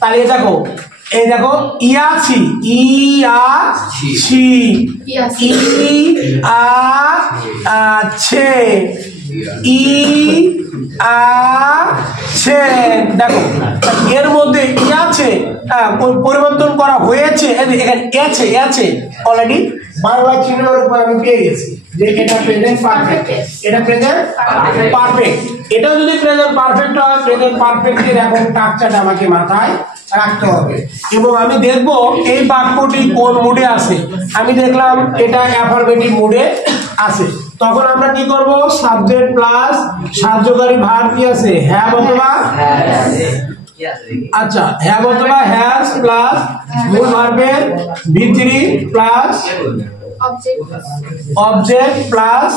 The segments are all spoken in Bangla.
তাহলে এই দেখো ইয়াছি ইয়াছি ই আছে ই আছে দেখো এর মধ্যে ই আছে পরিবর্তন করা হয়েছে এখানে আছে আছে অলরেডি বাংলা চিহ্নের উপর আমি পেয়ে গেছি যে এটা প্রেজেন্ট পারফেক্ট এটা প্রেজেন্ট পারফেক্ট এটা যদি প্রেজেন্ট পারফেক্ট হয় প্রেজেন্ট পারফেক্টের এখন স্ট্রাকচারটা আমাকে মাথায় রাখতে হবে এবং আমি দেখব এই বাক্যটি কোন মুডে আছে আমি দেখলাম এটা অ্যাফারমেটিভ মুডে আছে তখন আমরা কি করব সাবজেক্ট প্লাস সাহায্যকারী ভার্ব কি আছে হ্যাভ অথবা আচ্ছা হ্যাভ অথবা হ্যাজ প্লাস মূল ভার্বের V3 plus object plus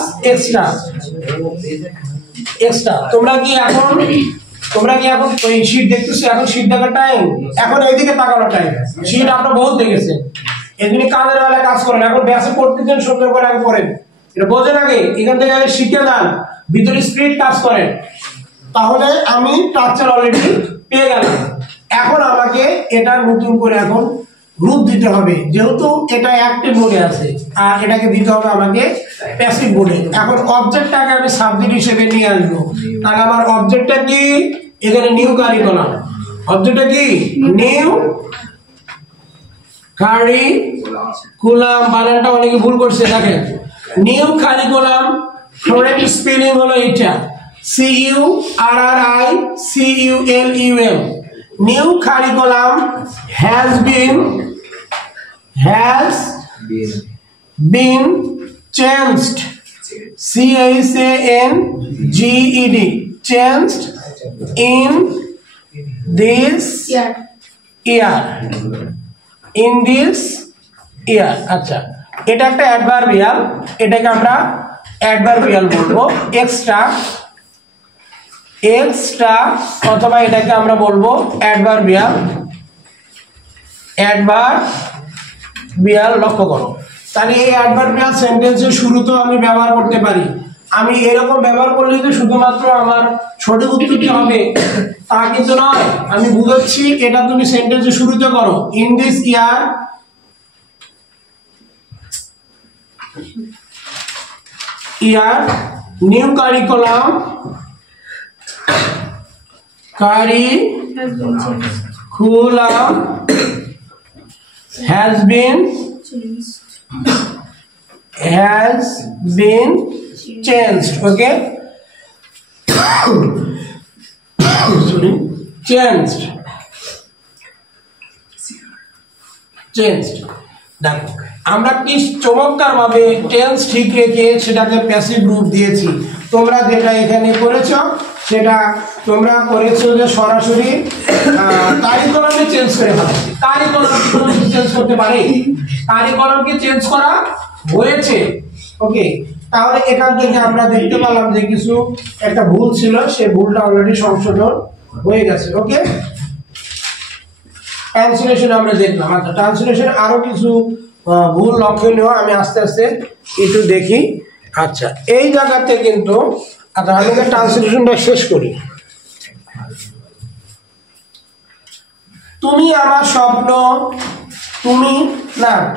extra তোমরা কি এখন ওই শীট দেখতেছো এখন শীট দেখার টাইম এখন এইদিকে তাকানোর টাইম শীট আপনারা বহুত দেখেছেন এদিকে কাজের বেলায় কাজ করেন এখন ব্যাসে পড়তেছেন সুন্দর করে আগে পড়েন এটা বোঝেন আগে এখান থেকে আগে শিখে যান ভিতরে স্পিড কাজ করেন তাহলে আমি স্ট্রাকচার অলরেডি পেয়ে গেলাম এখন আমাকে এটা নতুন করে এখন রূপ দিতে হবে যেহেতু এটা অ্যাক্টিভ মোডে আছে আর এটাকে দিতে হবে আমাকে প্যাসিভ মোডে এখন অবজেক্টটাকে আমি সাবজেক্ট হিসেবে নিয়ে আসবো তাহলে আমার অবজেক্টটা কি এখানে নিউ কারিকুলাম অবজেক্টটা কি নিউ কারিকুলাম বানানটা অনেকে ভুল করছে দেখেন নিউ কারিকুলাম কারেক্ট স্পেলিং হলো এটা CURRICULUM new curriculum has been changed CHANGED changed in this year আচ্ছা এটা একটা অ্যাডভার্বিয়াল এটাকে আমরা অ্যাডভার্বিয়াল বলবো এক্সট্রা অথবা এটাকে আমরা বলবো অ্যাডভার্বিয়াল লক্ষ্য করো তাহলে এই অ্যাডভার্বিয়াল সেন্টেন্সের শুরুতেও আমি ব্যবহার করতে পারি আমি এরকম ব্যবহার করলে যে শুধুমাত্র আমার সঠিক উত্তরটি হবে তা কিন্তু নয় আমি বুঝাচ্ছি এটা তুমি সেন্টেন্সের শুরুতে করো in this year new curriculum has been changed okay sorry changed দেখো আমরা কি চমৎকার ভাবে টেন্স ঠিক রেখে সেটাকে প্যাসিভ রূপ দিয়েছি তোমরা যেটা এখানে করেছো সেটা তোমরা করেছো যে সরাসরি কারিকুলামকে চেঞ্জ করে ফেলেছি কারিকুলামকে চেঞ্জ করতে পারে কারিকুলামকে চেঞ্জ করা হয়েছে ওকে তাহলে এখান থেকে আমরা দেখতে পেলাম যে কিছু একটা ভুল ছিল সেই ভুলটা অলরেডি সংশোধন হয়ে গেছে ওকে ট্রান্সলেশন আমরা দেখলাম আচ্ছা ট্রান্সলেশন আরো কিছু ভুল লক্ষণীয় আমি আস্তে আস্তে একটু দেখি আচ্ছা এই জায়গাতে কিন্তু আচ্ছা আমি ট্রান্সলেশনটা শেষ করি তুমি আমার স্বপ্ন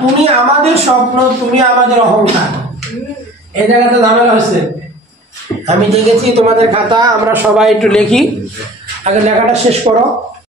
তুমি আমাদের স্বপ্ন তুমি আমাদের অহংকার এই জায়গাতে ঝামেলা হচ্ছে আমি দেখেছি তোমাদের খাতা আমরা সবাই একটু লিখি আগে লেখাটা শেষ করো